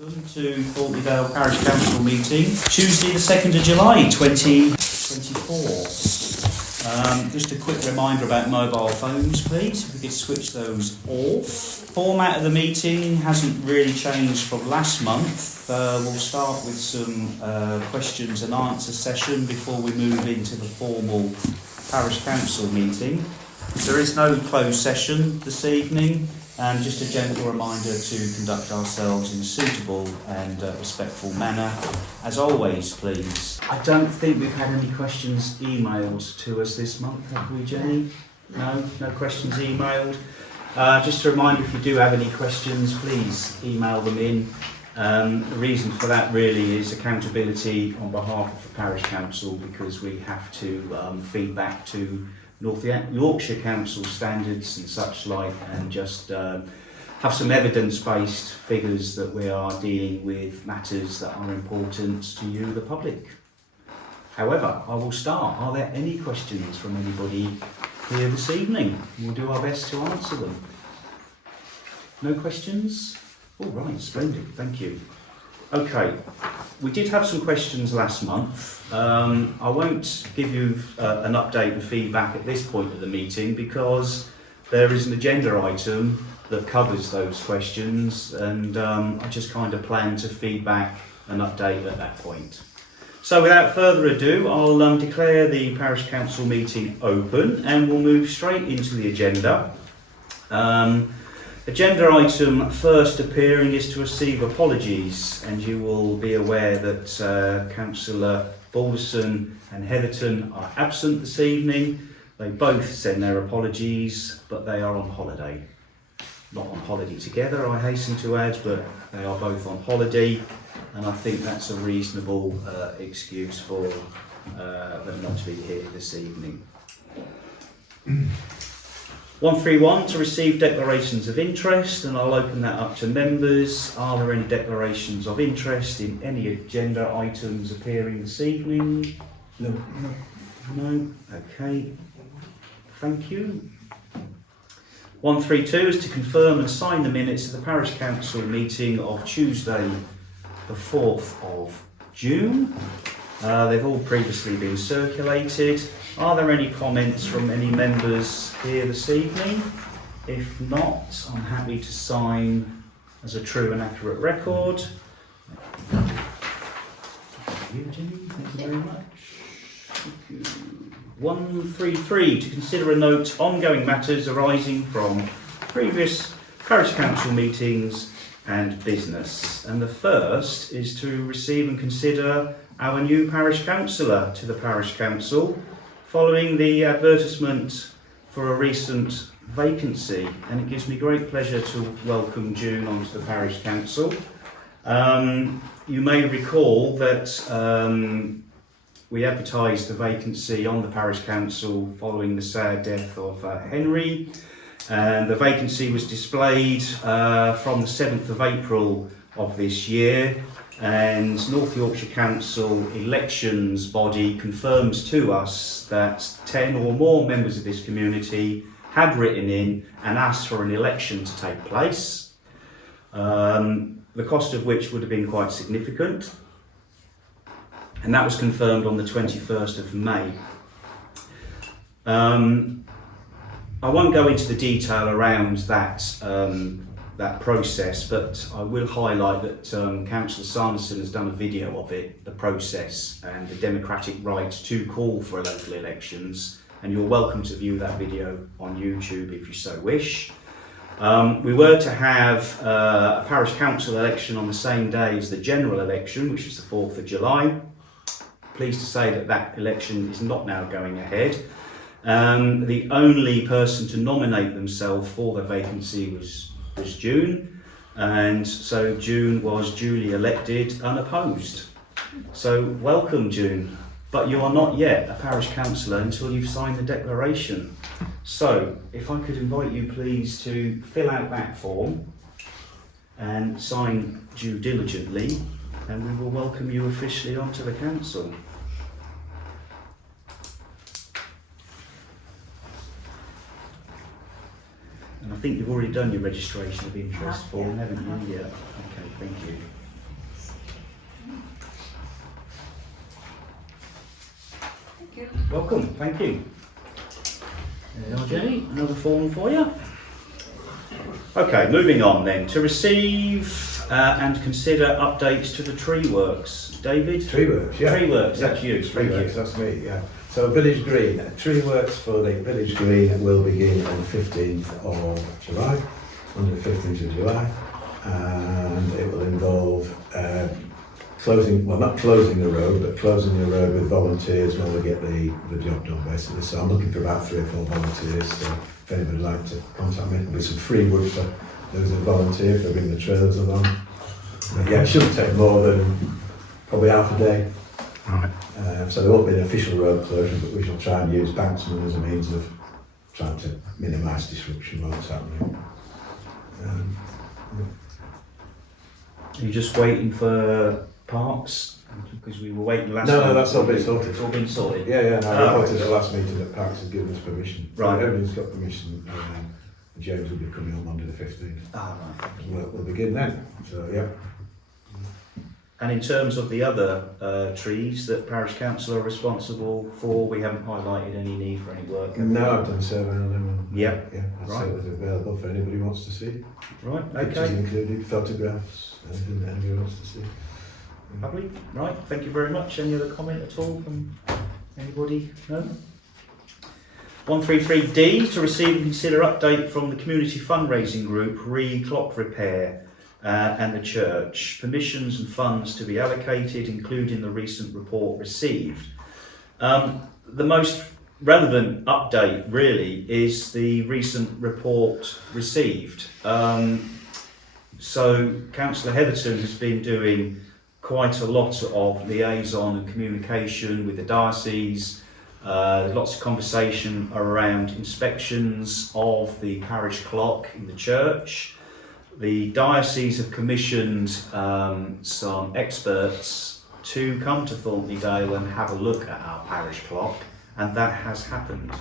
Welcome to Thornton Le Dale Parish Council meeting, Tuesday the 2nd of July 2024. Just a quick reminder about mobile phones, please. If we could switch those off. Format of the meeting hasn't really changed from last month. We'll start with some questions and answer session before we move into the formal Parish Council meeting. There is no closed session this evening. And just a gentle reminder to conduct ourselves in a suitable and respectful manner. As always, please. I don't think we've had any questions emailed to us this month, have we, Jenny? No questions emailed. Just a reminder, if you do have any questions, please email them in. The reason for that really is accountability on behalf of the Parish Council, because we have to feed back to North Yorkshire Council standards and such like, and just have some evidence-based figures that we are dealing with matters that are important to you, the public. However, I will start. Are there any questions from anybody here this evening? We'll do our best to answer them. No questions? All right, splendid, thank you. Okay, we did have some questions last month. I won't give you an update and feedback at this point of the meeting because there is an agenda item that covers those questions, and I just kind of plan to feedback and update at that point. So without further ado, I'll declare the Parish Council meeting open and we'll move straight into the agenda. Agenda item first appearing is to receive apologies, and you will be aware that Councillor Balderson and Heatherton are absent this evening. They both send their apologies, but they are on holiday. Not on holiday together, I hasten to add, but they are both on holiday, and I think that's a reasonable excuse for them not to be here this evening. 131 to receive declarations of interest, and I'll open that up to members. Are there any declarations of interest in any agenda items appearing this evening? No. Okay. Thank you. 132 is to confirm and sign the minutes of the Parish Council meeting of Tuesday the 4th of June. They've all previously been circulated. Are there any comments from any members here this evening? If not, I'm happy to sign as a true and accurate record. Thank you, Jenny. Thank you very much. Thank you. 133, to consider and note ongoing matters arising from previous Parish Council meetings and business. And the first is to receive and consider our new Parish Councillor to the Parish Council, following the advertisement for a recent vacancy, and it gives me great pleasure to welcome June onto the Parish Council. You may recall that we advertised the vacancy on the Parish Council following the sad death of Henry, and the vacancy was displayed from the 7th of April of this year. And North Yorkshire Council elections body confirms to us that 10 or more members of this community had written in and asked for an election to take place, the cost of which would have been quite significant, and that was confirmed on the 21st of May. I won't go into the detail around that process, but I will highlight that Councillor Sanderson has done a video of it, the process and the democratic right to call for local elections, and you're welcome to view that video on YouTube if you so wish. We were to have a Parish Council election on the same day as the general election, which is the 4th of July. Pleased to say that that election is not now going ahead. The only person to nominate themselves for the vacancy was June, and so June was duly elected unopposed. So welcome, June, but you are not yet a Parish Councillor until you've signed the declaration. So if I could invite you please to fill out that form and sign due diligently, and we will welcome you officially onto the council. And I think you've already done your registration of interest form, haven't you? Yeah. Okay, thank you. Welcome, thank you. Jenny, another form for you. Okay, moving on then. To receive and consider updates to the tree works. David? Tree works, yeah. Tree works, that's you. Tree works, that's me, yeah. So Village Green, tree works for the Village Green will begin on the 15th of July, on the 15th of July, and it will involve closing, well not closing the road, but closing the road with volunteers while we get the job done basically. So I'm looking for about 3 or 4 volunteers, so if anybody would like to contact me, there'll be some free wood for those who volunteer if they bring the trailers along. But yeah, it shouldn't take more than probably half a day. Right. So there won't be an official road closure, but we shall try and use banksmen as a means of trying to minimise disruption while it's happening. Are you just waiting for parks? Because we were waiting last No, month. that's all been sorted. It's all been sorted? Yeah, I reported at the last meeting that Parks has given us permission. So Right. everybody's got permission. James will be coming on Monday the 15th. Ah, right. We'll begin then. So, yeah. And in terms of the other trees that Parish Council are responsible for, we haven't highlighted any need for any work. have we? No, I've done a survey on them. And, Yeah. Yeah, I'll Right. say it's available for anybody who wants to see. Right, Pictures okay. included, photographs, anything that anybody wants to see. Lovely. Right, thank you very much. Any other comment at all from anybody? No? 133D, to receive and consider update from the community fundraising group, Clock Repair and the church. Permissions and funds to be allocated, including the recent report received. The most relevant update really is the recent report received. So Councillor Heatherton has been doing quite a lot of liaison and communication with the diocese. Lots of conversation around inspections of the parish clock in the church. The diocese have commissioned some experts to come to Thornton Le Dale and have a look at our parish clock, and that has happened.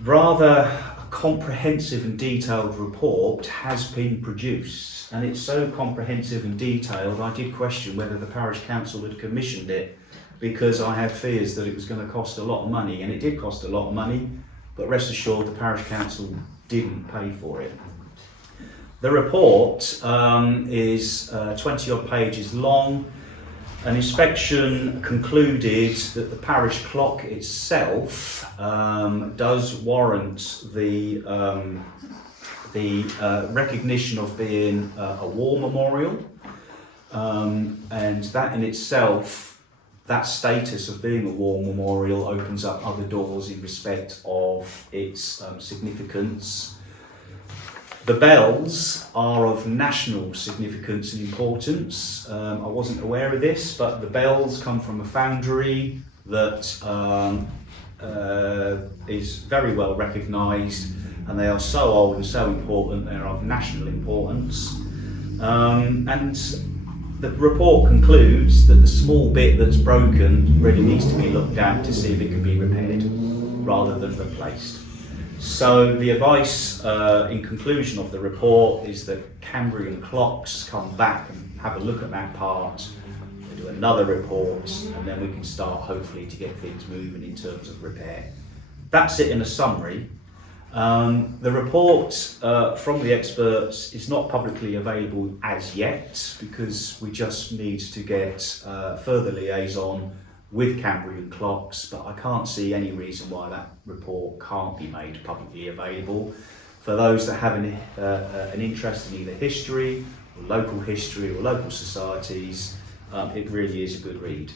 Rather a comprehensive and detailed report has been produced, and it's so comprehensive and detailed I did question whether the parish council had commissioned it, because I had fears that it was going to cost a lot of money, and it did cost a lot of money, but rest assured the parish council didn't pay for it. The report is 20 odd pages long. An inspection concluded that the parish clock itself does warrant the recognition of being a war memorial, and that in itself, that status of being a war memorial opens up other doors in respect of its significance. The bells are of national significance and importance. I wasn't aware of this, but the bells come from a foundry that is very well recognised, and they are so old and so important, they are of national importance. And the report concludes that the small bit that's broken really needs to be looked at to see if it can be repaired rather than replaced. So the advice in conclusion of the report is that Cambrian clocks come back and have a look at that part, we do another report, and then we can start hopefully to get things moving in terms of repair. That's it in a summary. The report from the experts is not publicly available as yet, because we just need to get further liaison with Cambrian clocks, but I can't see any reason why that report can't be made publicly available. For those that have an interest in either history or local societies, it really is a good read.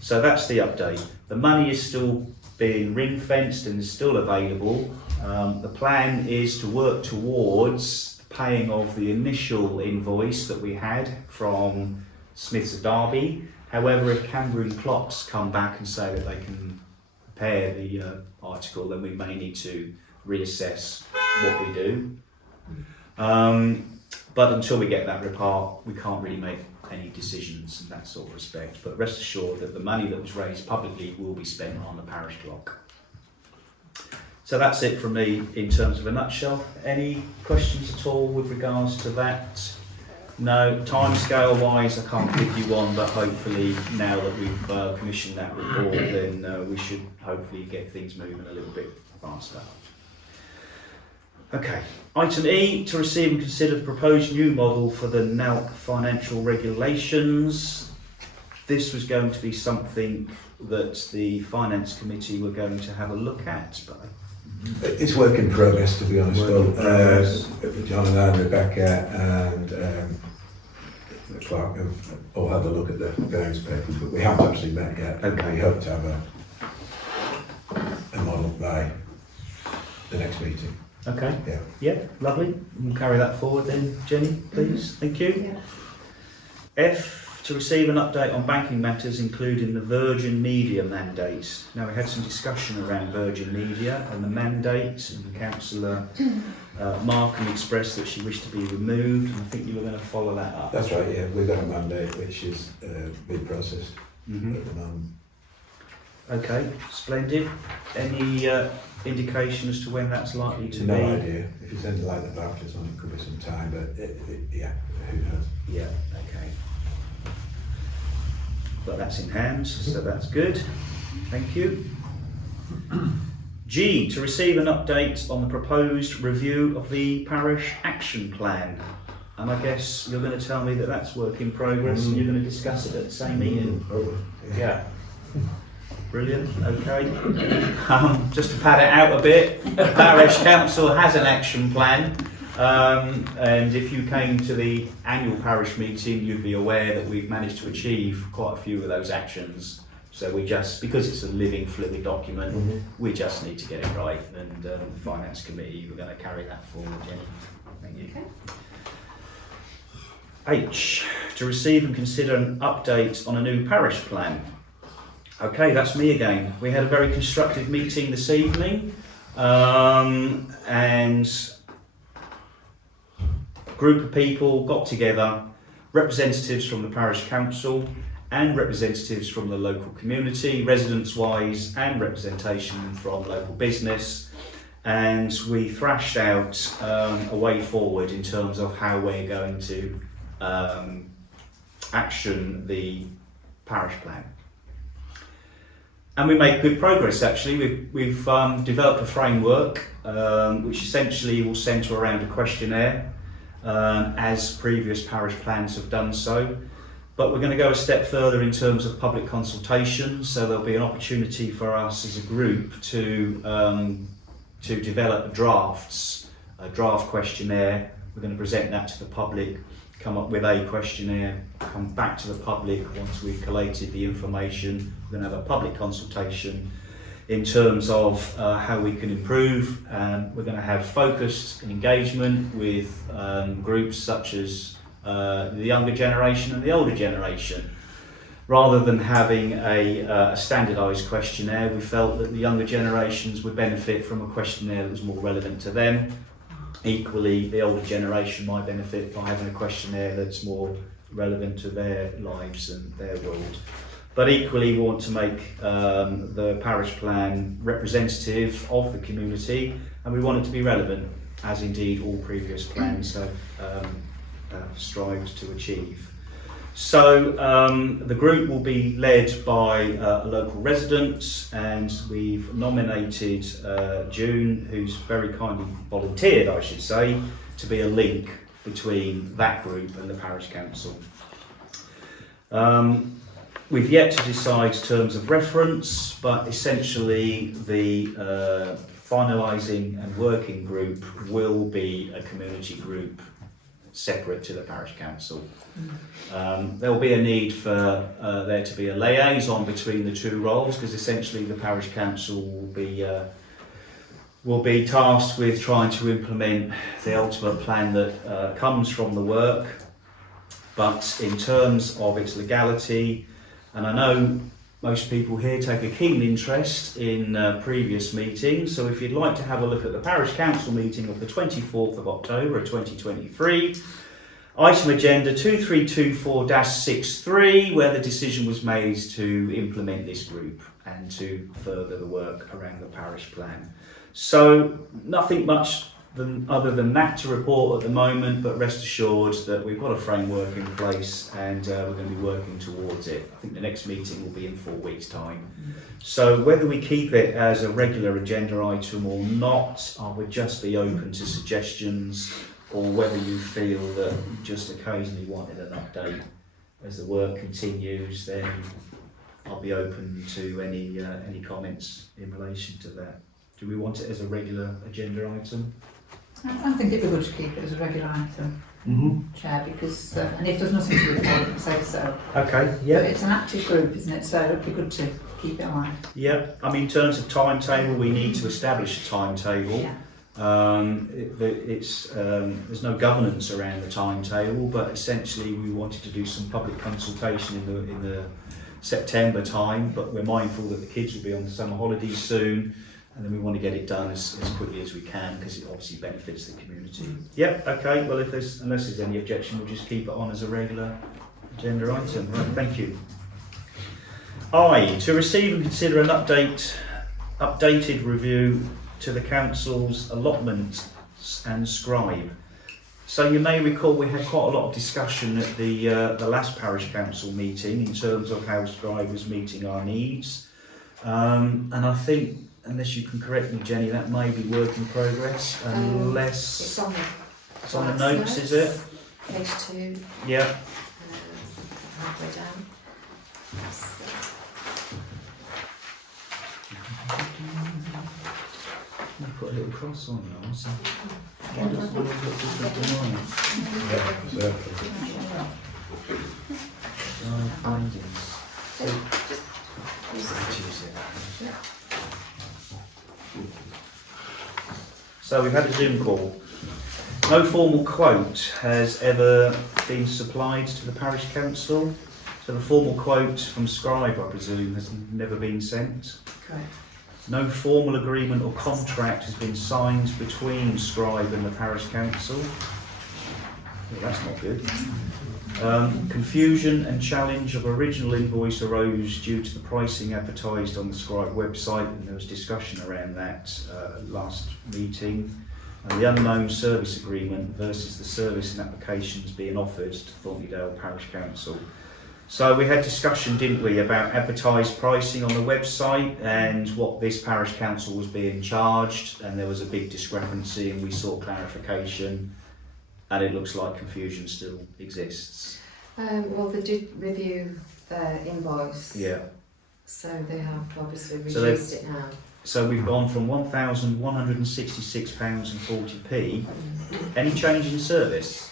So that's the update. The money is still being ring-fenced and is still available. The plan is to work towards the paying of the initial invoice that we had from Smiths of Derby. However, if Cambrian clocks come back and say that they can repair the article, then we may need to reassess what we do. But until we get that report, we can't really make any decisions in that sort of respect. But rest assured that the money that was raised publicly will be spent on the parish clock. So that's it from me in terms of a nutshell. Any questions at all with regards to that No, timescale wise, I can't give you one, but hopefully now that we've commissioned that report, then we should hopefully get things moving a little bit faster. Okay, item E, to receive and consider the proposed new model for the NALC financial regulations. This was going to be something that the Finance Committee were going to have a look at, but It's work in progress, to be honest. Work in progress. John and I, and Rebecca, and the clerk have all had a look at the various papers, but we haven't actually met yet. Okay. We hope to have a model by the next meeting. okay. Yeah. Yeah, lovely. We'll carry that forward then, Jenny, please. Thank you. Yeah. F, to receive an update on banking matters, including the Virgin Media mandate. Now, we had some discussion around Virgin Media and the mandate, and Councillor Markham expressed that she wished to be removed, and I think you were going to follow that up. That's right, yeah. We've got a mandate which is being processed Mhm. at the moment. Okay, splendid. Any indication as to when that's likely to No be? idea. If it's anything like the Barclays one, it could be some time, but yeah, who knows? Yeah, okay. But that's in hand, so that's good. Thank you. G, to receive an update on the proposed review of the parish action plan. And I guess you're going to tell me that that's work in progress and you're going to discuss it at the same meeting. Oh, Yeah. Brilliant, okay. Just to pad it out a bit, the Parish Council has an action plan, and if you came to the annual parish meeting, you'd be aware that we've managed to achieve quite a few of those actions. So we just, because it's a living, fluid document, Mhm. we just need to get it right, and the Finance Committee, we're going to carry that forward, Jenny. Thank you. Okay. H, to receive and consider an update on a new parish plan. Okay, that's me again. We had a very constructive meeting this evening, and a group of people got together, representatives from the parish council and representatives from the local community, residents-wise, and representation from local business, and we thrashed out a way forward in terms of how we're going to action the parish plan. And we made good progress actually. We've developed a framework which essentially will centre around a questionnaire, as previous parish plans have done so. But we're going to go a step further in terms of public consultation, so there'll be an opportunity for us as a group to develop a draft questionnaire. We're going to present that to the public, come up with a questionnaire, come back to the public once we've collated the information. We're going to have a public consultation in terms of how we can improve. We're going to have focused engagement with groups such as the younger generation and the older generation. Rather than having a standardised questionnaire, we felt that the younger generations would benefit from a questionnaire that was more relevant to them. Equally, the older generation might benefit by having a questionnaire that's more relevant to their lives and their world. But equally, we want to make the parish plan representative of the community, and we want it to be relevant, as indeed all previous plans have strived to achieve. So the group will be led by a local resident, and we've nominated June, who's very kindly volunteered, I should say, to be a link between that group and the parish council. We've yet to decide terms of reference, but essentially the finalising and working group will be a community group separate to the parish council. There will be a need for there to be a liaison between the two roles, because essentially the parish council will be tasked with trying to implement the ultimate plan that comes from the work. But in terms of its legality, and I know most people here take a keen interest in previous meetings, so if you'd like to have a look at the parish council meeting of the 24th of October 2023, item agenda 2324-63, where the decision was made to implement this group and to further the work around the parish plan. So nothing much other than that to report at the moment, but rest assured that we've got a framework in place and we're going to be working towards it. I think the next meeting will be in 4 weeks' time. So whether we keep it as a regular agenda item or not, I would just be open to suggestions, or whether you feel that you just occasionally wanted an update as the work continues, then I'll be open to any comments in relation to that. Do we want it as a regular agenda item? I think it'd be good to keep it as a regular item, Chair, because and if there's nothing to report, say so. Okay, But yeah. it's an active group, isn't it? So it'd be good to keep it alive. Yeah, I mean, in terms of timetable, we need to establish a timetable. Yeah. There's no governance around the timetable, but essentially we wanted to do some public consultation in the September time, but we're mindful that the kids will be on the summer holidays soon, and then we want to get it done as quickly as we can because it obviously benefits the community. Yep, okay, well unless there's any objection, we'll just keep it on as a regular agenda item. Right, thank you. To receive and consider an updated review to the council's allotment and scribe. So you may recall we had quite a lot of discussion at the last parish council meeting in terms of how scribe was meeting our needs, and I think, unless you can correct me, Jenny, that may be work in progress, unless It's on the notes, is it? Page 2, Yeah. halfway down. You put a little cross on there, so Yeah, findings. So we've had a Zoom call. No formal quote has ever been supplied to the parish council. So the formal quote from Scribe, I presume, has never been sent. Correct. No formal agreement or contract has been signed between Scribe and the parish council. Well, that's not good. Confusion and challenge of original invoice arose due to the pricing advertised on the Scribe website, and there was discussion around that last meeting. And the unknown service agreement versus the service and applications being offered to Thornton Le Dale Parish Council. So we had discussion, didn't we, about advertised pricing on the website and what this parish council was being charged, and there was a big discrepancy and we sought clarification, and it looks like confusion still exists. Well, they did review their invoice, Yeah. so they have obviously So reduced it now. So we've gone from £1,166.40p. Any change in service?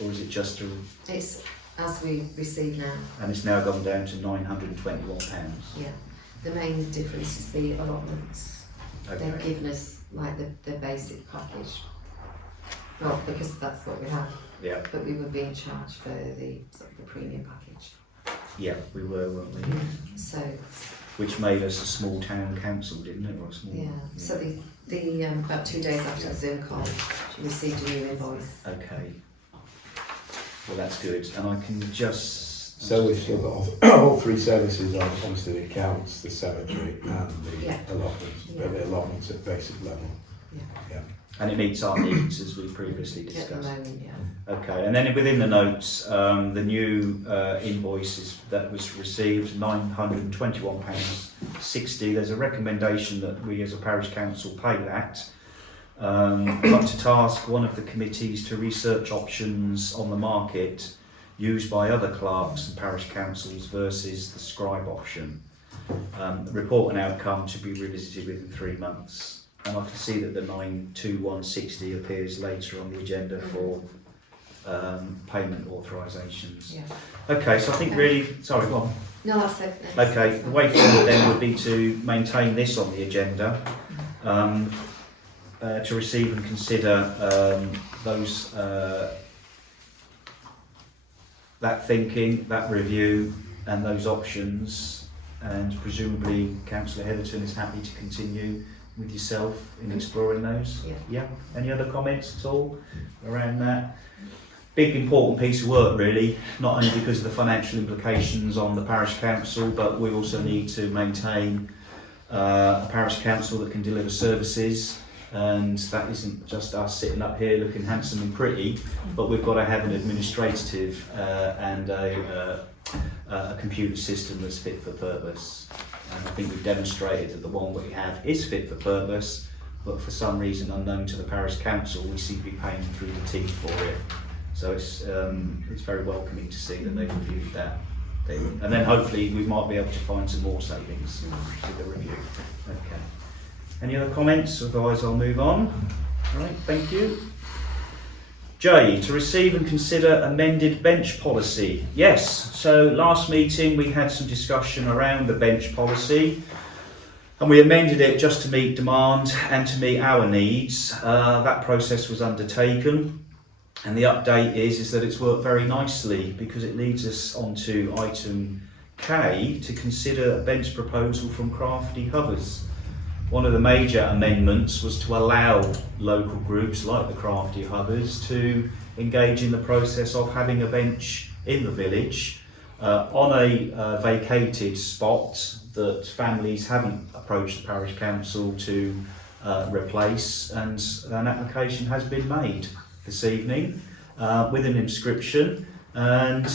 Or is it just It's as we receive now, and it's now gone down to £921? yeah. The main difference is the allotments. They've Okay. given us like the basic package. Well, because that's what we have, Yeah, but we were being charged for the sort of the premium package. yeah, we were, weren't we? So Which made us a small town council, didn't it? Or a small, yeah, so the about 2 days after the Zoom call, she received a new invoice. Okay. Well, that's good. And I can just... So we've still got all three services on, obviously the accounts, the cemetery and the Yeah. allotments, Yeah. but the allotments at basic level. Yeah. Yeah. And it meets our needs, as we previously At the discussed. moment, yeah. Okay, and then within the notes, the new invoices that was received, £921.60. There's a recommendation that we as a parish council pay that. I'd like to task one of the committees to research options on the market used by other clerks and parish councils versus the scribe option. Report and outcome to be revisited within 3 months. And I can see that the 92160 appears later on the agenda for payment authorisations. Yeah. Okay, so I think really, sorry, go on. No, that's it. Okay, the way forward then would be to maintain this on the agenda, to receive and consider those that thinking, that review, and those options, and presumably Councillor Heatherton is happy to continue with yourself in exploring those. Yeah. Yeah. Any other comments at all around that? Big important piece of work really, not only because of the financial implications on the parish council, but we also need to maintain a parish council that can deliver services and that isn't just us sitting up here looking handsome and pretty, but we've got to have an administrative and a computer system that's fit for purpose. And I think we've demonstrated that the one we have is fit for purpose, but for some reason unknown to the parish council, we seem to be paying through the teeth for it. So it's very welcoming to see that they've reviewed that. And then hopefully we might be able to find some more savings with the review. Okay. Any other comments? Otherwise I'll move on. All right, thank you. J, to receive and consider amended bench policy. Yes, so last meeting we had some discussion around the bench policy, and we amended it just to meet demand and to meet our needs. That process was undertaken, and the update is that it's worked very nicely, because it leads us on to item K, to consider a bench proposal from Crafty Hovers. One of the major amendments was to allow local groups like the Crafty Hovers to engage in the process of having a bench in the village on a vacated spot that families haven't approached the parish council to replace, and an application has been made this evening with an inscription, and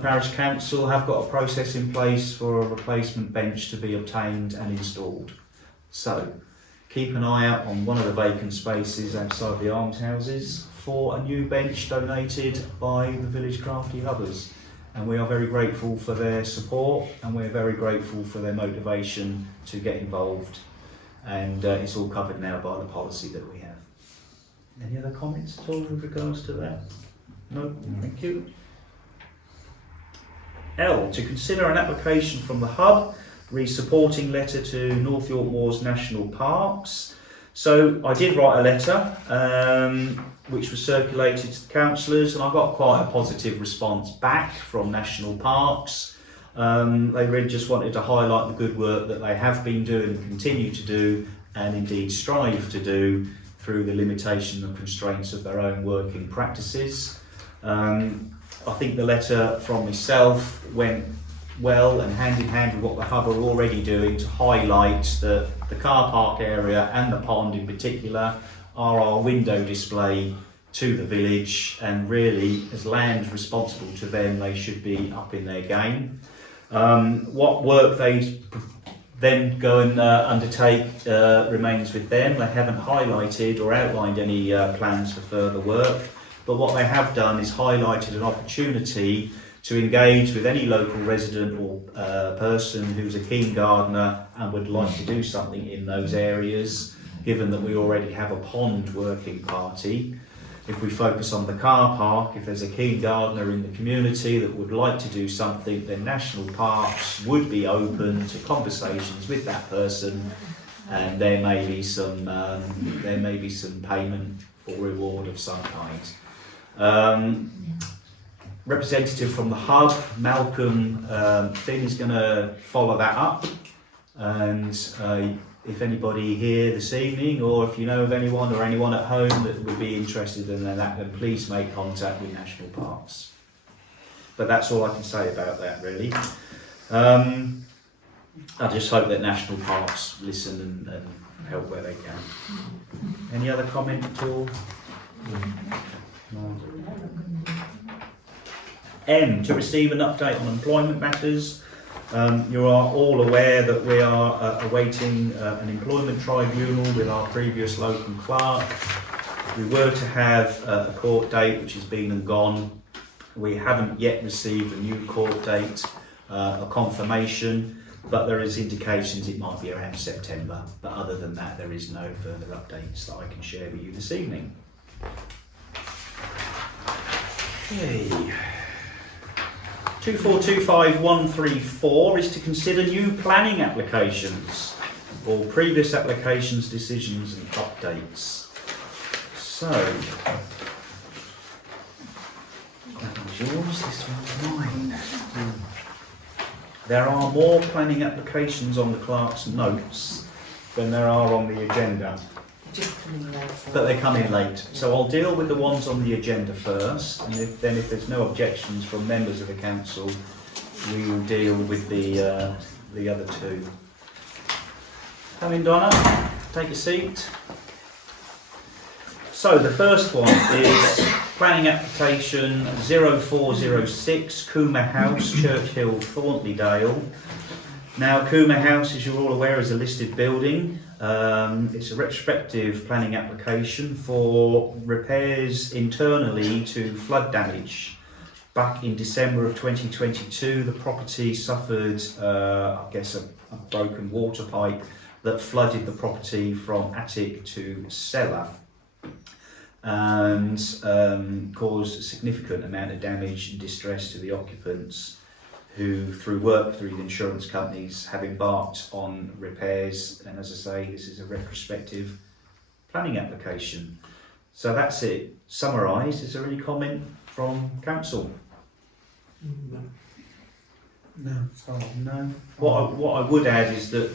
parish council have got a process in place for a replacement bench to be obtained and installed. So keep an eye out on one of the vacant spaces outside the almshouses for a new bench donated by the village Crafty Hovers, and we are very grateful for their support, and we're very grateful for their motivation to get involved, and it's all covered now by the policy that we have. Any other comments at all with regards to that? No, thank you. L, to consider an application from the Hub re-supporting letter to North York Moors National Parks. So I did write a letter which was circulated to the councillors, and I got quite a positive response back from National Parks. They really just wanted to highlight the good work that they have been doing and continue to do, and indeed strive to do, through the limitation and constraints of their own working practices. I think the letter from myself went well and hand in hand with what the Hub are already doing to highlight that the car park area and the pond in particular are our window display to the village, and really as land responsible to them, they should be up in their game. What work they then go and undertake remains with them. They haven't highlighted or outlined any plans for further work, but what they have done is highlighted an opportunity to engage with any local resident or person who's a keen gardener and would like to do something in those areas, given that we already have a pond working party. If we focus on the car park, if there's a keen gardener in the community that would like to do something, then National Parks would be open to conversations with that person, and there may be some payment or reward of some kind. Representative from the Hub, Malcolm Finn, is going to follow that up, and if anybody here this evening, or if you know of anyone or anyone at home that would be interested in that, then please make contact with National Parks. But that's all I can say about that, really. I just hope that National Parks listen and help where they can. Any other comment at all? No. M, to receive an update on employment matters. You are all aware that we are awaiting an employment tribunal with our previous local clerk. We were to have a court date which has been and gone. We haven't yet received a new court date, a confirmation, but there is indications it might be around September. But other than that, there is no further updates that I can share with you this evening. Okay. 2425134 is to consider new planning applications or previous applications, decisions and updates. So, that one's yours, this one's mine. There are more planning applications on the clerk's notes than there are on the agenda. Just coming late. But they come in late. So I'll deal with the ones on the agenda first, and if there's no objections from members of the council, we will deal with the other two. Come in, Donna. Take a seat. So the first one is planning application 0406 Coomer House, Church Hill, Thornton Le Dale. Now Coomer House, as you're all aware, is a listed building. It's a retrospective planning application for repairs internally to flood damage. Back in December of 2022, the property suffered, a broken water pipe that flooded the property from attic to cellar and caused a significant amount of damage and distress to the occupants, who, through work through the insurance companies, have embarked on repairs. And as I say, this is a retrospective planning application. So that's it summarised. Is there any comment from council? No, sorry. No. What I would add is that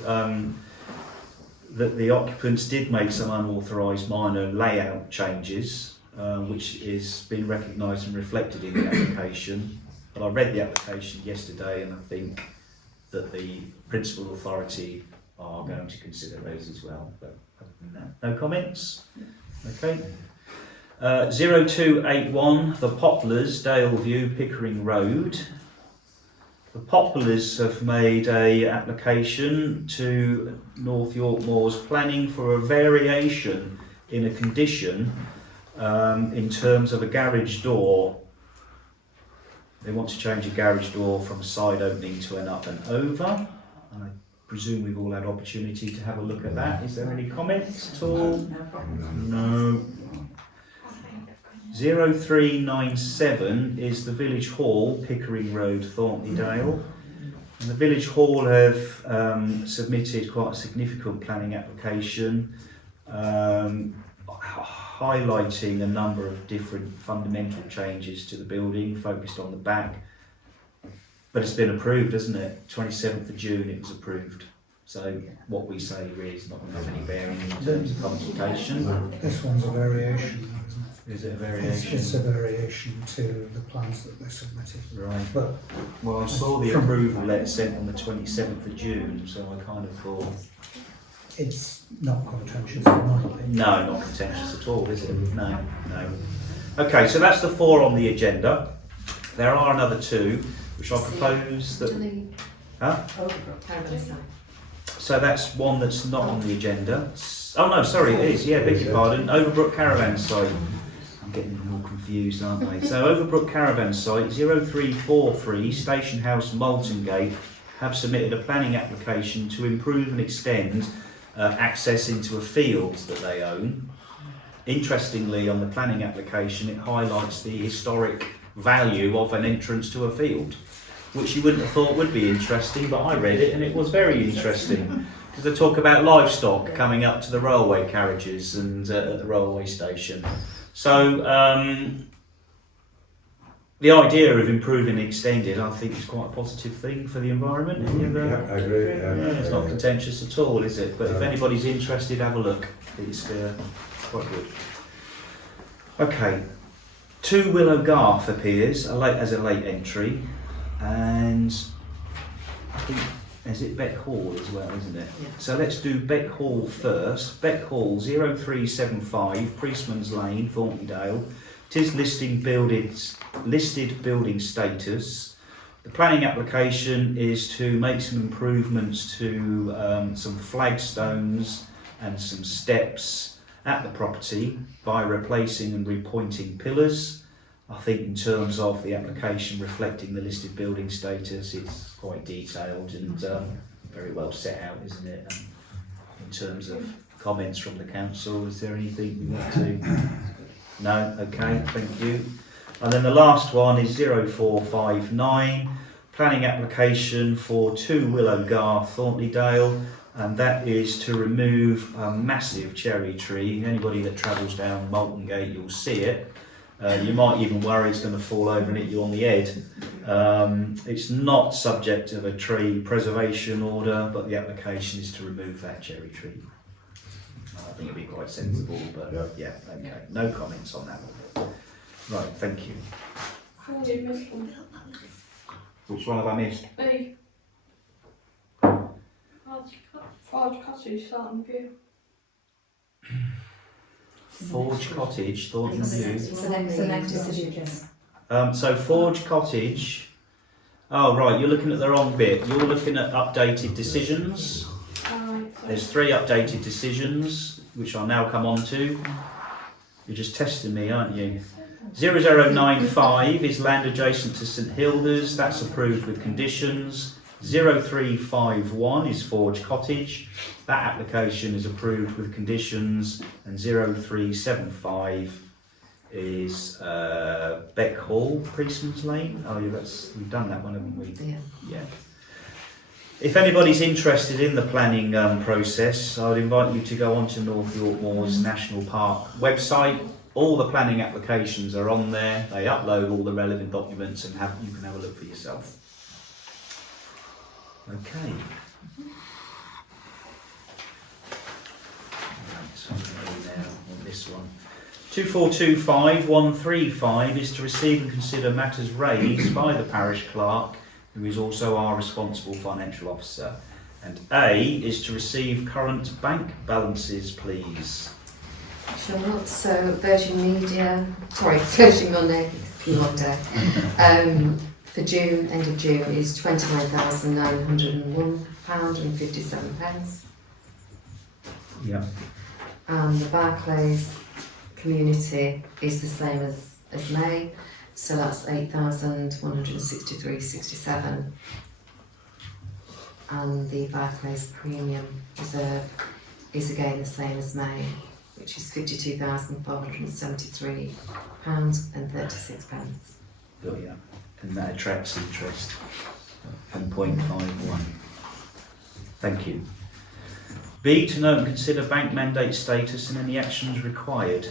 that the occupants did make some unauthorised minor layout changes, which is been recognised and reflected in the application. But I read the application yesterday, and I think that the principal authority are going to consider those as well. But other than that, no comments. Okay. 0281, the Poplars, Daleview, Pickering Road. The Poplars have made a application to North York Moors Planning for a variation in a condition in terms of a garage door. They want to change a garage door from a side opening to an up and over. And I presume we've all had opportunity to have a look at that. Is there any comments at all? No problem. No. 0397 is the Village Hall, Pickering Road, Thornton Le Dale. And the Village Hall have submitted quite a significant planning application, highlighting a number of different fundamental changes to the building, focused on the back. But it's been approved, hasn't it? 27th of June it was approved. So what we say really is not going to have any bearing in terms of consultation. This one's a variation, isn't it? Is it a variation? It's a variation to the plans that they submitted. Right. But Well, I saw the approval letter sent on the 27th of June, so I kind of thought, it's not contentious, in my opinion. no, not contentious at all, is it? No, no. Okay, so that's the 4 on the agenda. There are another 2, which I propose that... Huh? Caravan site. So that's one that's not on the agenda. Oh no, sorry, it is, yeah, beg your pardon. Overbrook Caravan Site. I'm getting them all confused, aren't they? So Overbrook Caravan Site, 0343, Station House, Moulton Gate, have submitted a planning application to improve and extend access into a field that they own. Interestingly, on the planning application, it highlights the historic value of an entrance to a field, which you wouldn't have thought would be interesting, but I read it and it was very interesting, because they talk about livestock coming up to the railway carriages and at the railway station. So the idea of improving and extending, I think, is quite a positive thing for the environment. Yeah, I agree. It's not contentious at all, is it? But if anybody's interested, have a look. It's quite good. Okay, 2 Willow Garth appears as a late entry, and I think, is it Beck Hall as well, isn't it? Yeah. So let's do Beck Hall first. Beck Hall, 0375, Priestman's Lane, Thornton Le Dale. It is listed building status. The planning application is to make some improvements to some flagstones and some steps at the property by replacing and repointing pillars. I think in terms of the application reflecting the listed building status, it's quite detailed and very well set out, isn't it? In terms of comments from the council, is there anything you want to? No? Okay, thank you. And then the last one is 0459, planning application for 2 Willow Garth, Thornton Le Dale, and that is to remove a massive cherry tree. Anybody that travels down Moulton Gate, you'll see it. You might even worry it's going to fall over and hit you on the head. It's not subject of a tree preservation order, but the application is to remove that cherry tree. I think it'd be quite sensible, but yeah, okay. No comments on that one. Right, thank you. Which one have I missed? B. Large cottage starting view. Forge Cottage, Thornton Le Dale. It's the next decision. So Forge Cottage. Oh right, you're looking at the wrong bit. You're looking at updated decisions. There's 3 updated decisions, which I'll now come on to. You're just testing me, aren't you? 0095 is land adjacent to St Hilda's. That's approved with conditions. 0351 is Forge Cottage. That application is approved with conditions. And 0375 is Beck Hall, Priestman's Lane. Oh, yeah, we've done that one, haven't we? Yeah. If anybody's interested in the planning process, I would invite you to go onto North York Moors National Park website. All the planning applications are on there. They upload all the relevant documents and you can have a look for yourself. Okay. Right, so now on this one. 2425135 is to receive and consider matters raised by the parish clerk, who is also our responsible financial officer. And A is to receive current bank balances, please. Sure. So Virgin Money, Monday, for June, end of June, is £29,901.57. Yeah. And the Barclays community is the same as May, so that's 8,163.67. And the Barclays premium reserve is again the same as May, which is £52,473.36. Got ya. And that attracts interest. 1.51. Thank you. B, to note and consider bank mandate status and any actions required.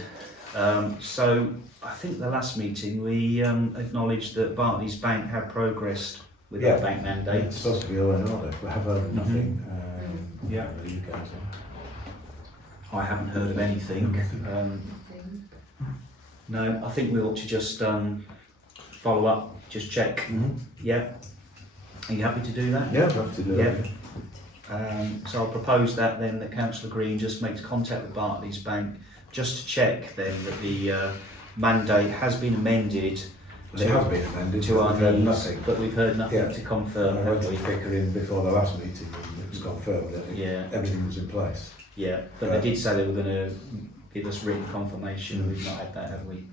So I think the last meeting we acknowledged that Barclays Bank had progressed with their bank mandate. It's supposed to be all in order. We have heard nothing. Yeah. You guys I haven't heard of anything. No, I think we ought to just follow up, just check. Yeah. Are you happy to do that? Yeah, we have to do that. So I'll propose that then that Councillor Green just makes contact with Barclays Bank just to check then that the mandate has been amended. It has been amended, to but our we've heard needs, nothing. but we've heard nothing Yeah. to confirm. I went to Pickering before the last meeting and it was confirmed that everything was in place. Yeah, but they did say they were going to give us written confirmation. We've not had that, have we?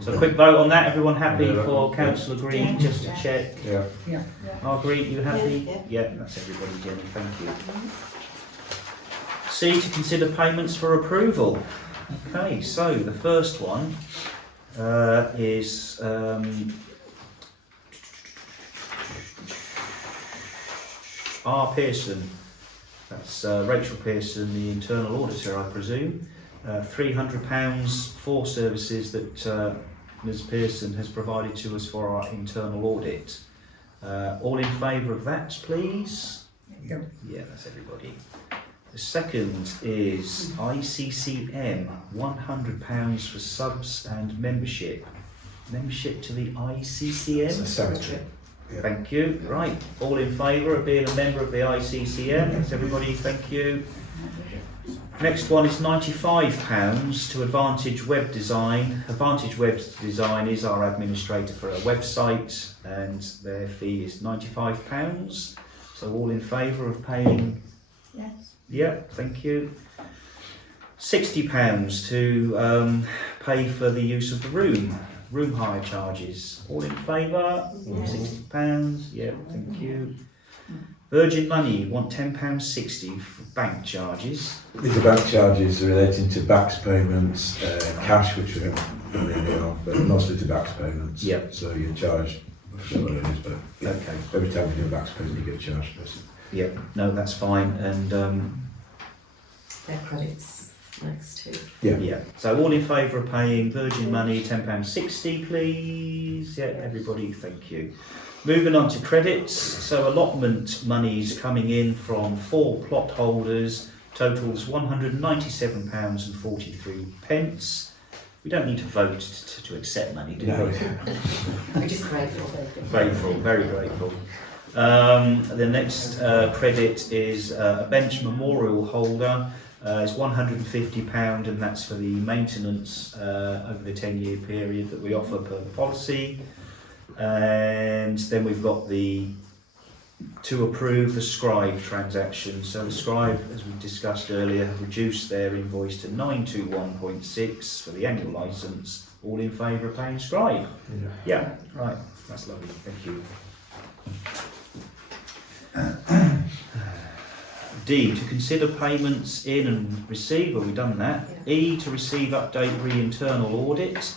So a quick vote on that. Everyone happy for Councillor Green just to check? Yeah. Marguerite, you happy? Yeah, that's everybody, Jenny. Thank you. C, to consider payments for approval. Okay, so the first one is R. Pearson. That's Rachel Pearson, the internal auditor, I presume. £300 for services that Ms. Pearson has provided to us for our internal audit. All in favour of that, please? Yep. Yeah, that's everybody. The second is ICCM, £100 for subs and membership. Membership to the ICCM? It's a cemetery. Yeah. Thank you. Right, all in favour of being a member of the ICCM? That's everybody, thank you. Next one is £95 to Advantage Web Design. Advantage Web Design is our administrator for our website and their fee is £95. So all in favour of paying? Yes. Yeah, thank you. £60 to pay for the use of the room hire charges. All in favour? £60. Yeah, thank you. Virgin Money want £10.60 for bank charges. These are bank charges relating to backs payments, cash, which we haven't really on, but mostly to backs payments. Yeah. So you charge, I forget what it is, but Okay. every time you do a backs payment you get charged, basically. Yeah, no, that's fine. And Their credits next to. yeah, so all in favour of paying Virgin Money £10.60, please? Yeah, everybody, thank you. Moving on to credits, so allotment monies coming in from 4 plot holders, totals £197.43. We don't need to vote to accept money, do we? We're just grateful. Grateful, very grateful. The next credit is a bench memorial holder, It's £150 and that's for the maintenance over the 10-year period that we offer per policy. And then we've got to approve the Scribe transaction. So the Scribe, as we discussed earlier, have reduced their invoice to 921.6 for the annual licence. All in favour of paying Scribe? Yeah, right. That's lovely. Thank you. D, to consider payments in and receive. Well, we've done that. Yeah. E, to receive update re-internal audit.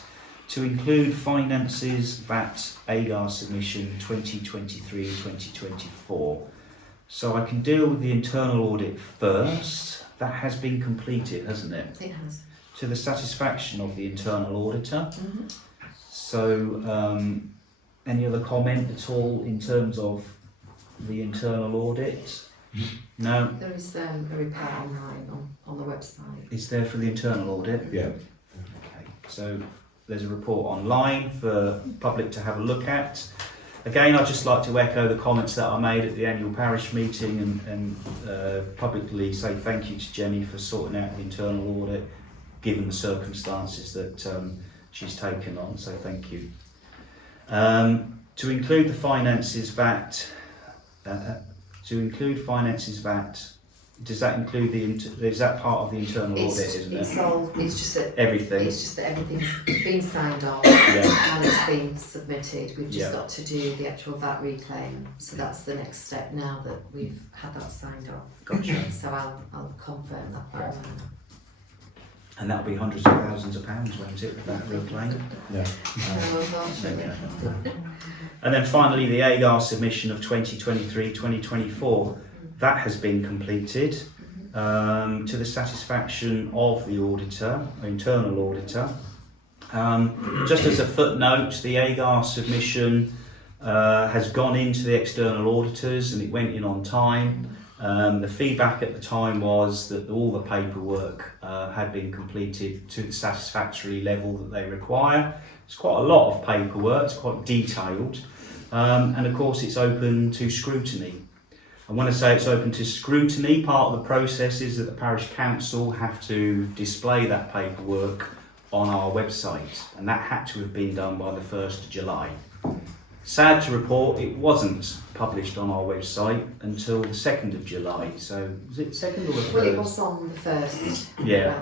To include finances, VAT, AGAR submission 2023-2024. So I can deal with the internal audit first. That has been completed, hasn't it? It has. To the satisfaction of the internal auditor. Mm-hmm. So, any other comment at all in terms of the internal audit? No? There is a report online on the website. Is there for the internal audit? Yeah. Okay, so there's a report online for public to have a look at. Again, I'd just like to echo the comments that I made at the annual parish meeting and publicly say thank you to Jenny for sorting out the internal audit, given the circumstances that she's taken on, so thank you. To include the finances VAT, does that include is that part of the internal audit, isn't it? It's just that Everything. It's just that everything's been signed off Yeah. and it's been submitted. We've just Yeah. got to do the actual VAT reclaim. So that's the next step now that we've had that signed off. Gotcha. So I'll confirm that for you. And that'll be hundreds of thousands of pounds, won't it, with that reclaim? Yeah. And then finally, the AGAR submission of 2023-2024, that has been completed to the satisfaction of the auditor, internal auditor. Just as a footnote, the AGAR submission has gone into the external auditors and it went in on time. The feedback at the time was that all the paperwork had been completed to the satisfactory level that they require. It's quite a lot of paperwork, it's quite detailed, and of course it's open to scrutiny. And when I say it's open to scrutiny, part of the process is that the parish council have to display that paperwork on our website, and that had to have been done by the 1st of July. Sad to report, it wasn't published on our website until the 2nd of July. So, was it 2nd or the 1st? Well, it was on the 1st. Yeah.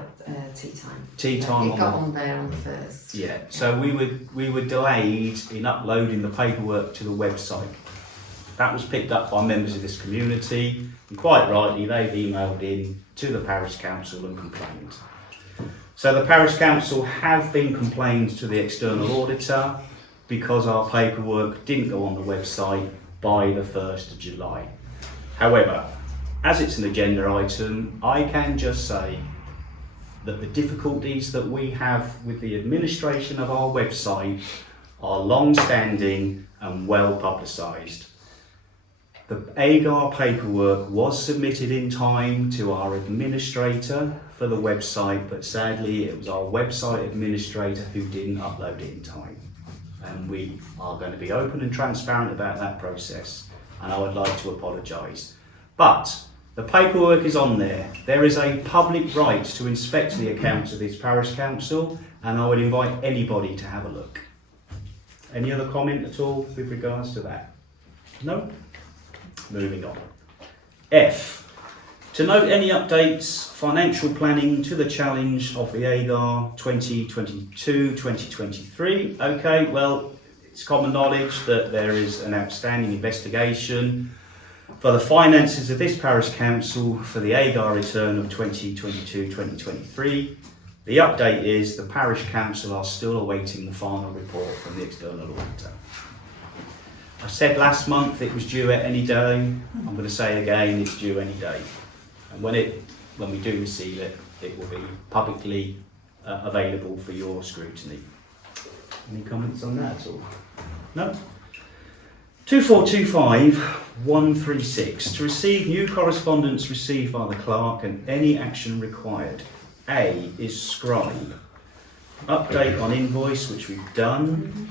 Tea time. Tea time. It got on there on the 1st. Yeah. So we were delayed in uploading the paperwork to the website. That was picked up by members of this community, and quite rightly, they've emailed in to the parish council and complained. So the parish council have been complained to the external auditor, because our paperwork didn't go on the website by the 1st of July. However, as it's an agenda item, I can just say that the difficulties that we have with the administration of our website are long-standing and well publicised. The AGAR paperwork was submitted in time to our administrator for the website, but sadly it was our website administrator who didn't upload it in time. And we are going to be open and transparent about that process, and I would like to apologise. But the paperwork is on there. There is a public right to inspect the accounts of this parish council, and I would invite anybody to have a look. Any other comment at all with regards to that? No? Moving on. F. To note any updates, financial planning to the challenge of the AGAR 2022-2023. Okay, well, it's common knowledge that there is an outstanding investigation for the finances of this parish council for the AGAR return of 2022-2023. The update is the parish council are still awaiting the final report from the external auditor. I said last month it was due at any day. I'm going to say again, it's due any day. And when we do receive it, it will be publicly available for your scrutiny. Any comments on that at all? No? 2425136. To receive new correspondence received by the clerk and any action required. A is scribe. Update on invoice, which we've done.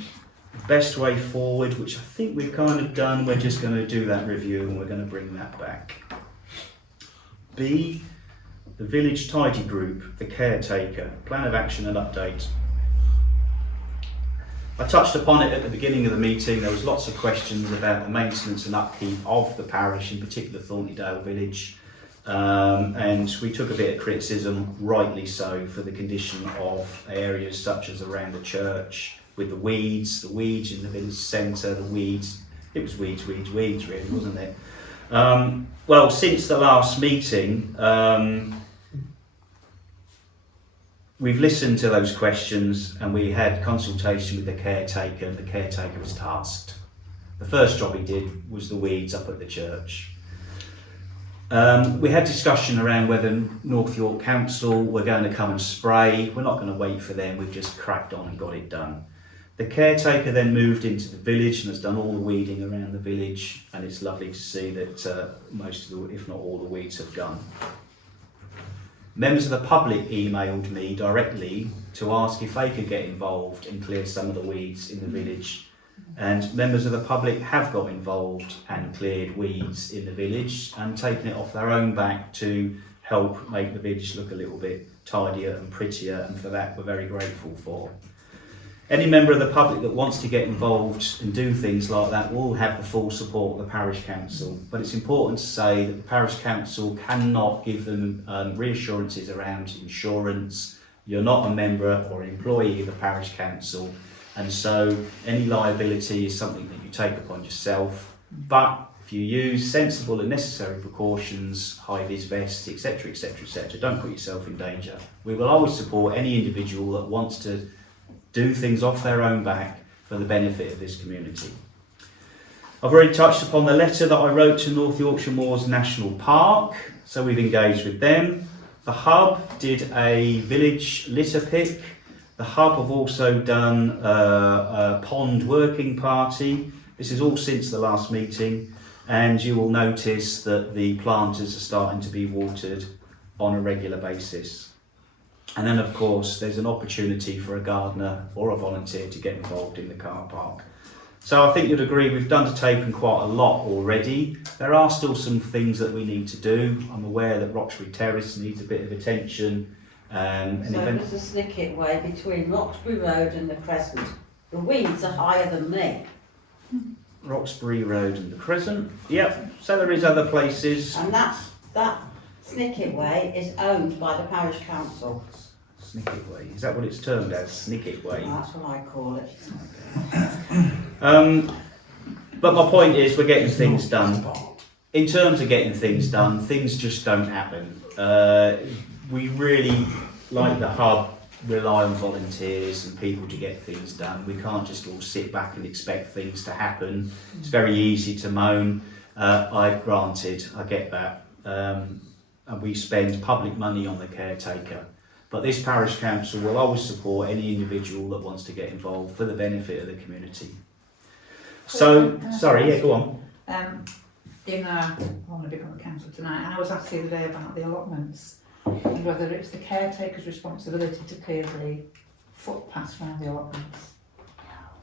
Best way forward, which I think we've kind of done. We're just going to do that review and we're going to bring that back. B, the village tidy group, the caretaker, plan of action and update. I touched upon it at the beginning of the meeting. There was lots of questions about the maintenance and upkeep of the parish, in particular Thornton Le Dale village. And we took a bit of criticism, rightly so, for the condition of areas such as around the church, with the weeds in the village centre, the weeds. It was weeds really, wasn't it? Well, since the last meeting, we've listened to those questions and we had consultation with the caretaker, and the caretaker was tasked. The first job he did was the weeds up at the church. We had discussion around whether North York Council were going to come and spray. We're not going to wait for them, we've just cracked on and got it done. The caretaker then moved into the village and has done all the weeding around the village, and it's lovely to see that most of the, if not all the weeds have gone. Members of the public emailed me directly to ask if they could get involved and clear some of the weeds in the village. And members of the public have got involved and cleared weeds in the village and taken it off their own back to help make the village look a little bit tidier and prettier, and for that we're very grateful for. Any member of the public that wants to get involved and do things like that will have the full support of the parish council, but it's important to say that the parish council cannot give them reassurances around insurance. You're not a member or an employee of the parish council, and so any liability is something that you take upon yourself. But if you use sensible and necessary precautions, high-vis vests, etc, etc, etc, don't put yourself in danger. We will always support any individual that wants to do things off their own back for the benefit of this community. I've already touched upon the letter that I wrote to North Yorkshire Moors National Park, so we've engaged with them. The Hub did a village litter pick. The Hub have also done a pond working party. This is all since the last meeting, and you will notice that the planters are starting to be watered on a regular basis. And then of course there's an opportunity for a gardener or a volunteer to get involved in the car park. So I think you'd agree we've undertaken quite a lot already. There are still some things that we need to do. I'm aware that Roxbury Terrace needs a bit of attention. So there's a snicket way between Roxbury Road and the Crescent. The weeds are higher than me. Roxbury Road and the Crescent. Yep, so there is other places. And that snicket way is owned by the parish council. Snicket Way, is that what it's termed as? Snicket Way? That's what I call it. But my point is we're getting things done. In terms of getting things done, things just don't happen. We really, like the Hub, rely on volunteers and people to get things done. We can't just all sit back and expect things to happen. It's very easy to moan. I get that. And we spend public money on the caretaker. But this parish council will always support any individual that wants to get involved for the benefit of the community. So, sorry, yeah, go on. I'm going to become a council tonight, and I was asked the other day about the allotments and whether it's the caretaker's responsibility to clear the footpaths around the allotments.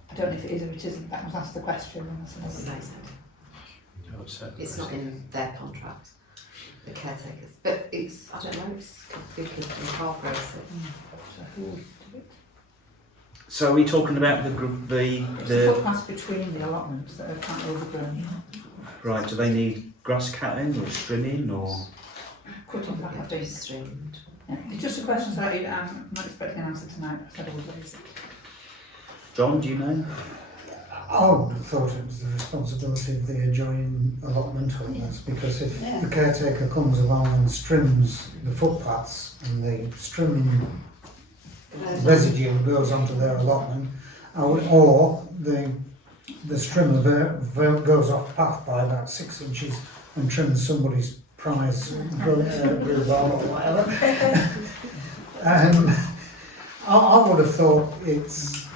I don't know if it is or it isn't. That was asked the question. It's not in their contract, the caretakers, but it's, I don't know, it's completely incorporated. So are we talking about the footpaths between the allotments that are quite overgrown? Right, do they need grass cutting or trimming or? Cutting back, I think. Streamed. Yeah. It's just a question, so I'm not expecting an answer tonight. I said I would raise it. John, do you know? I would have thought it was the responsibility of the adjoining allotment owners, because if the caretaker comes along and strims the footpaths and the strimming residue goes onto their allotment, or the strimmer goes off path by about 6 inches and trims somebody's prize rhubarb or whatever. I would have thought it's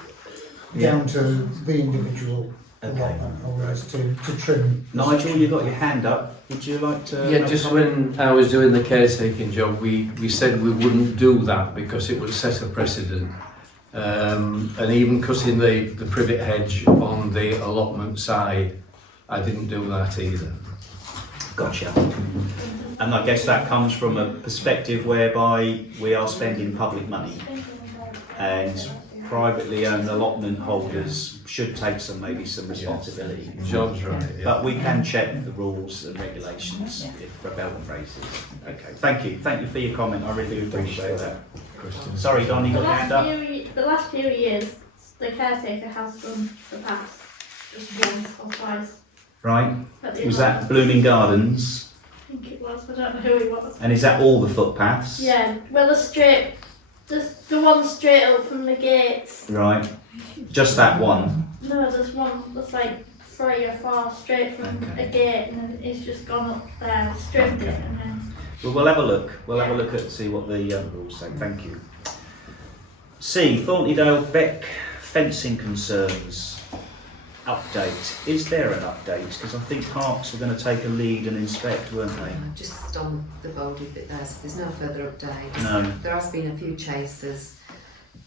down to the individual allotment owners to trim. Nigel, you got your hand up. Would you like to? Yeah, just when I was doing the caretaking job, we said we wouldn't do that because it would set a precedent. And even cutting the privet hedge on the allotment side, I didn't do that either. Gotcha. And I guess that comes from a perspective whereby we are spending public money, and privately owned allotment holders should take maybe some responsibility. John's right. Yeah. But we can check the ruals and regulations if for belt and braces. Okay, thank you for your comment, I really do appreciate that. Sorry Don, you got your hand up? The last few years, the caretaker has done the past just once or twice. Right, At the was allotment. that Blooming Gardens? I think it was, I don't know who he was. And is that all the footpaths? Yeah, well the one straight up from the gates. Right, just that one? No, there's one that's like 3 or 4 straight from Okay. a gate, and then it's just gone up there, stripped it, and then. Well, we'll have a look. We'll have a look at see what the rules say. Thank you. C. Thornton Le Dale Beck fencing concerns update. Is there an update? Because I think Parks were going to take a lead and inspect, weren't they? Just on the bolded bit there, so there's no further updates. No. There has been a few chasers.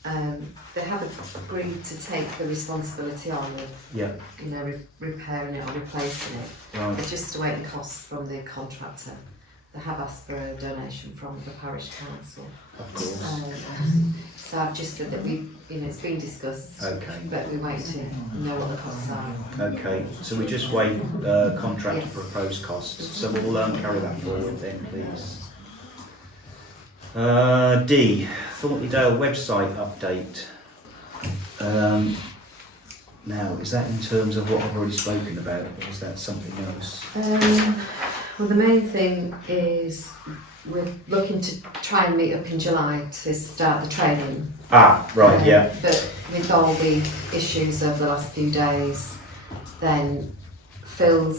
They have agreed to take the responsibility on of, Yeah. you know, repairing it or replacing it. Right. They're just awaiting costs from the contractor. They have asked for a donation from the parish council. Of course. So I've just said that it's been discussed, Okay. but we wait to know what the costs are. Okay. So we just wait contractor Yes. proposed costs. So we'll carry that forward then, please. D. Thornton Le Dale website update. Now, is that in terms of what I've already spoken about, or is that something else? Well, the main thing is we're looking to try and meet up in July to start the training. Ah, right, yeah. But with all the issues of the last few days, then Phil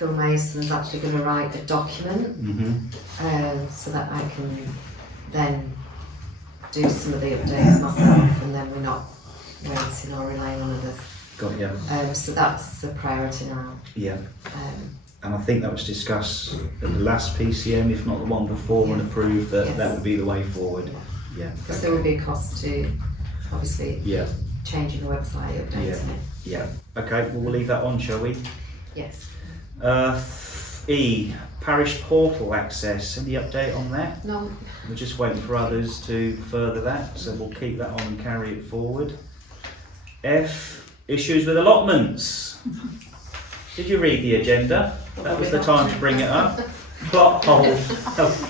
Mason's actually going to write a document so that I can then do some of the updates myself, and then we're not waiting or relying on others. Got ya. So that's the priority now. Yeah. Um, And I think that was discussed at the last PCM, if not the one before, and approved that Yes. that would be the way forward. Yeah. Because there will be a cost to, obviously, Yeah, changing the website, updating it. yeah. Okay, well, we'll leave that on, shall we? Yes. E, parish portal access. Any update on that? No. We're just waiting for others to further that, so we'll keep that on and carry it forward. F, issues with allotments. Did you read the agenda? That was the time to bring it up. Plot hole.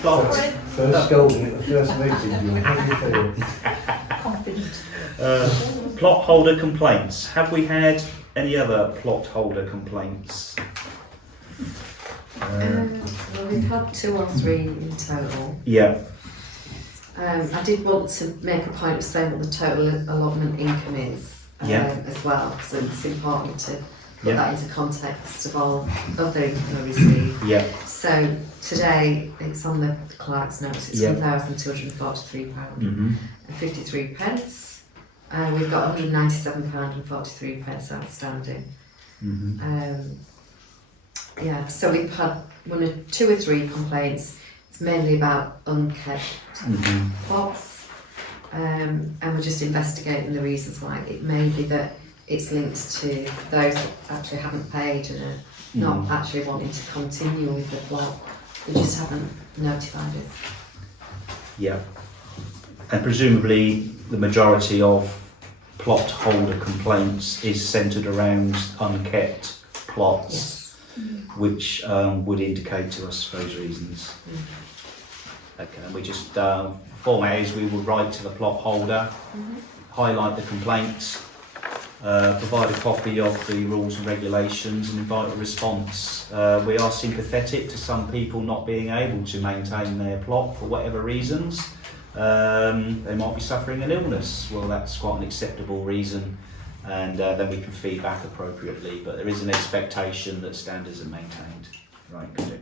Plot. First scolding at the first meeting, Jim. How do you feel? Confident. Plot holder complaints. Have we had any other plot holder complaints? Well, we've had 2 or 3 in total. Yeah. I did want to make a point of saying what the total allotment income is as well, so it's important to put that into context of all other income we receive. Yeah. So today, it's on the clerk's notes, it's £1,243 Mm-hmm. and 53 pence. We've got £197 and 43 pence outstanding. Mm-hmm. So we've had 2 or 3 complaints. It's mainly about unkept plots, and we're just investigating the reasons why. It may be that it's linked to those that actually haven't paid and are not actually wanting to continue with the plot. They just haven't notified us. Yeah. And presumably the majority of plot holder complaints is centred around unkept plots, which would indicate to us those reasons. Okay, and we just, format is we will write to the plot holder, highlight the complaints, provide a copy of the rules and regulations and invite a response. We are sympathetic to some people not being able to maintain their plot for whatever reasons. They might be suffering an illness. Well, that's quite an acceptable reason, and then we can feed back appropriately, but there is an expectation that standards are maintained. Right, good.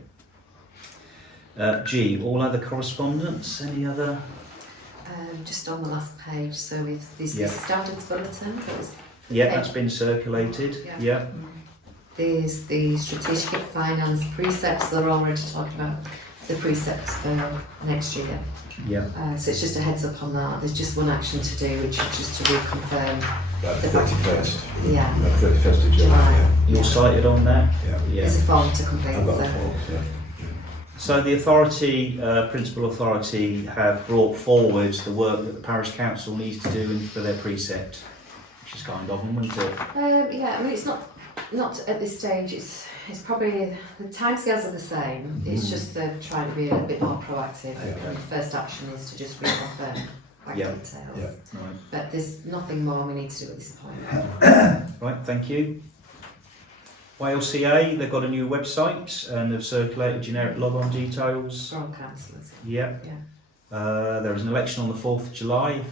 G, all other correspondence, any other? Just on the last page, so with this standards bulletin, that was Yeah, that's been circulated. Yeah. there's the strategic finance precepts that are already talking about the precepts for next year. Yeah. So it's just a heads up on that. There's just one action to do, which is just to reconfirm. About the 31st. Yeah. About 31st of July. You're cited on that? Yeah. Yeah. There's a form to complete. I've got a So. form, So the authority, principal authority, have brought forward the work that the parish council needs to do for their precept, which is kind of them, isn't it? Yeah, I mean it's not at this stage. It's probably the timescales are the same. It's just they're trying to be a little bit more proactive. Yeah. And the first action is to just read off their bank Yeah. details. Yeah. Right. But there's nothing more we need to do at this point. Right, thank you. YLCA, they've got a new website and they've circulated generic log-on details. For all councillors. Yeah. There was an election on the 4th of July, if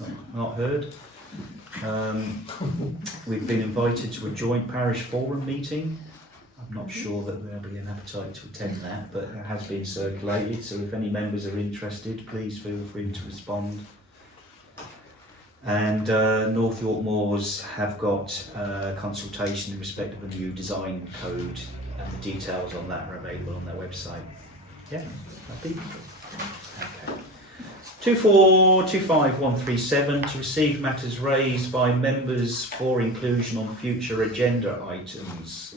you've not heard. We've been invited to a joint parish forum meeting. I'm not sure that there'll be an appetite to attend that, but it has been circulated, so if any members are interested, please feel free to respond. And North York Moors have got consultation in respect of a new design code, and the details on that are available on their website. Yeah, happy? Okay. 2425137 to receive matters raised by members for inclusion on future agenda items,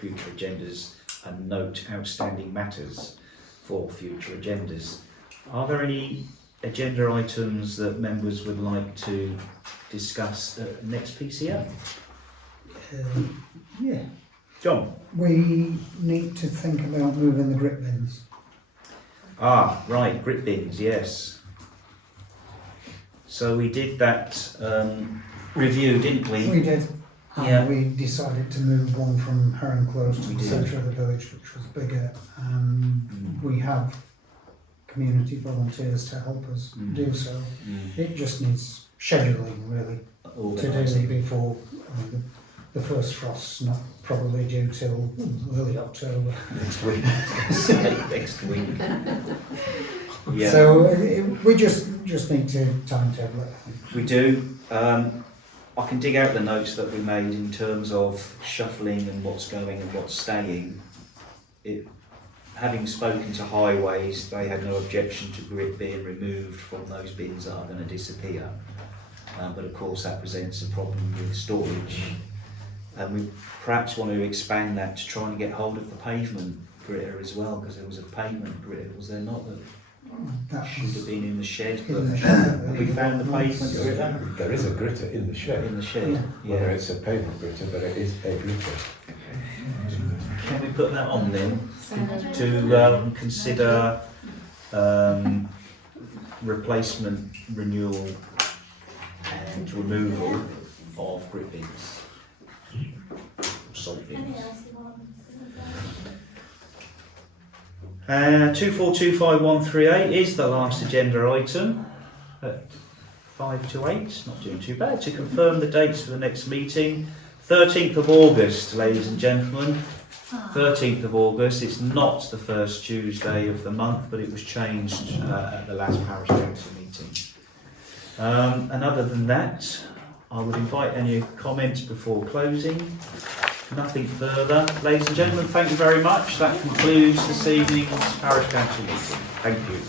future agendas, and note outstanding matters for future agendas. Are there any agenda items that members would like to discuss at next PCA? Yeah. John? We need to think about moving the grip bins. Ah, right, grip bins, yes. So we did that review, didn't we? We did. And Yeah. we decided to move one from Heron Close to We the did. centre of the village, which was bigger. And we have community volunteers to help us do so. It just needs scheduling, really, to Organising. do before the first frost's not probably due till early October. Next week. Next week. Yeah. So we just need to timetable it. I think. We do. I can dig out the notes that we made in terms of shuffling and what's going and what's staying. Having spoken to Highways, they had no objection to grit being removed from those bins that are going to disappear. But of course that presents a problem with storage. And we perhaps want to expand that to try and get hold of the pavement gritter as well, because there was a pavement gritter, was there not? That should have been in the shed, but In the shed, we found the pavement gritter There is a gritter in the shed. in the shed. Whether it's a pavement gritter, but it is a gritter. Can we put that on then So, to consider replacement, renewal and removal of grip bins, salt bins. 2425138 is the last agenda item at 5 to 8, not doing too bad. To confirm the dates for the next meeting, 13th of August, ladies and gentlemen. 13th of August, it's not the first Tuesday of the month, but it was changed at the last parish council meeting. And other than that, I would invite any comments before closing. Nothing further. Ladies and gentlemen, thank you very much. That concludes this evening's parish council meeting. Thank you.